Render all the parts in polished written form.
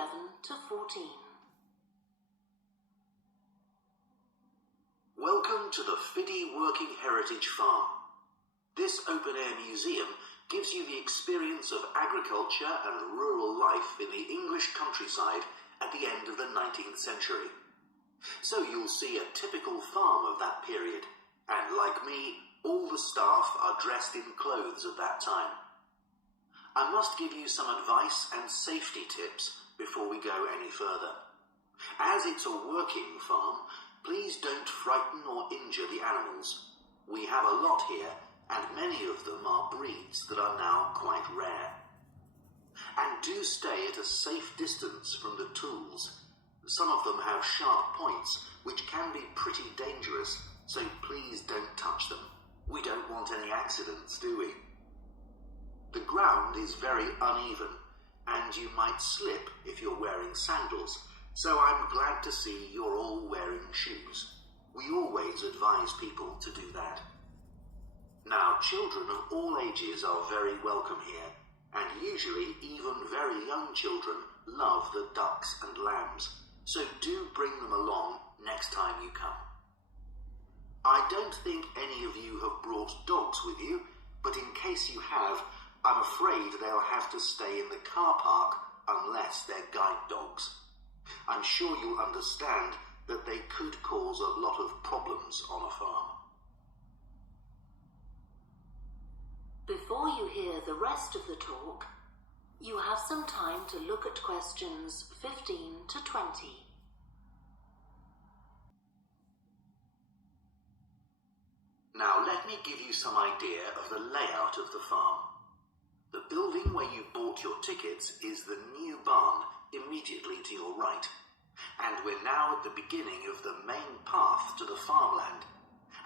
11 to 14. Welcome to the Fiddy Working Heritage Farm. This open-air museum gives you the experience of agriculture and rural life in the English countryside at the end of the 19th century. So you'll see a typical farm of that period, and like me, all the staff are dressed in clothes of that time. I must give you some advice and safety tips before we go any further. As it's a working farm, please don't frighten or injure the animals. We have a lot here, and many of them are breeds that are now quite rare. And do stay at a safe distance from the tools. Some of them have sharp points, which can be pretty dangerous, so please don't touch them. We don't want any accidents, do we? The ground is very uneven, and you might slip if you're wearing sandals, so I'm glad to see you're all wearing shoes. We always advise people to do that. Now, children of all ages are very welcome here, and usually even very young children love the ducks and lambs, so do bring them along next time you come. I don't think any of you have brought dogs with you, but in case you have, I'm afraid they'll have to stay in the car park unless they're guide dogs. I'm sure you'll understand that they could cause a lot of problems on a farm. Before you hear the rest of the talk, you have some time to look at questions 15 to 20. Now let me give you some idea of the layout of the farm. The building where you bought your tickets is the new barn immediately to your right, and we're now at the beginning of the main path to the farmland,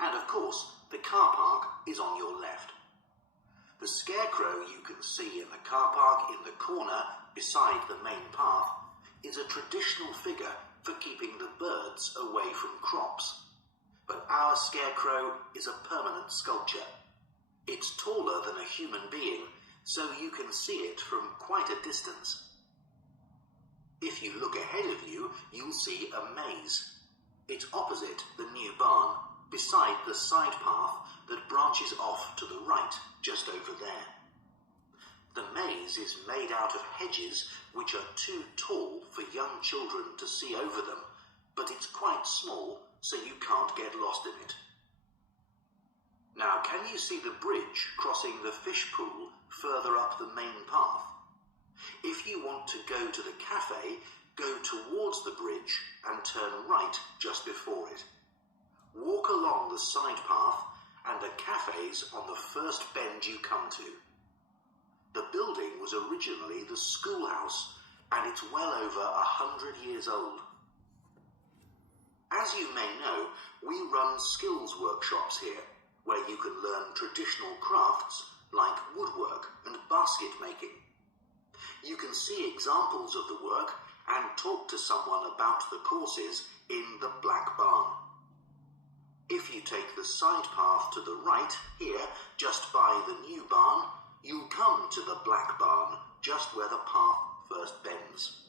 and of course the car park is on your left. The scarecrow you can see in the car park in the corner beside the main path is a traditional figure for keeping the birds away from crops. But our scarecrow is a permanent sculpture. It's taller than a human being, so you can see it from quite a distance. If you look ahead of you, you'll see a maze. It's opposite the new barn, beside the side path that branches off to the right, just over there. The maze is made out of hedges which are too tall for young children to see over them, but it's quite small, so you can't get lost in it. Now, can you see the bridge crossing the fish pool further up the main path? If you want to go to the cafe, go towards the bridge and turn right just before it. Walk along the side path and the cafe's on the first bend you come to. The building was originally the schoolhouse, and it's well over 100 years old. As you may know, we run skills workshops here, where you can learn traditional crafts like woodwork and basket making. You can see examples of the work and talk to someone about the courses in the Black Barn. If you take the side path to the right, here, just by the new barn, you'll come to the Black Barn, just where the path first bends.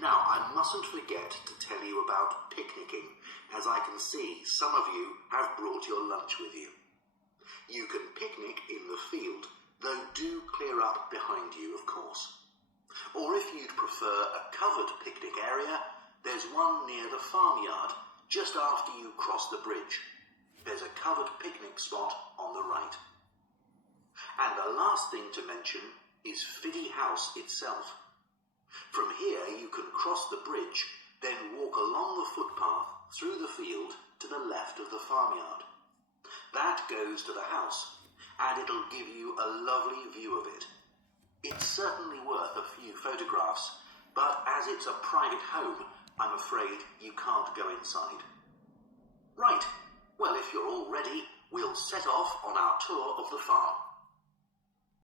Now, I mustn't forget to tell you about picnicking, as I can see some of you have brought your lunch with you. You can picnic in the field, though do clear up behind you, of course. Or if you'd prefer a covered picnic area, there's one near the farmyard, just after you cross the bridge. There's a covered picnic spot on the right. And the last thing to mention is Fiddy House itself. From here you can cross the bridge, then walk along the footpath through the field to the left of the farmyard. That goes to the house, and it'll give you a lovely view of it. It's certainly worth a few photographs, but as it's a private home, I'm afraid you can't go inside. Right, well, if you're all ready, we'll set off on our tour of the farm.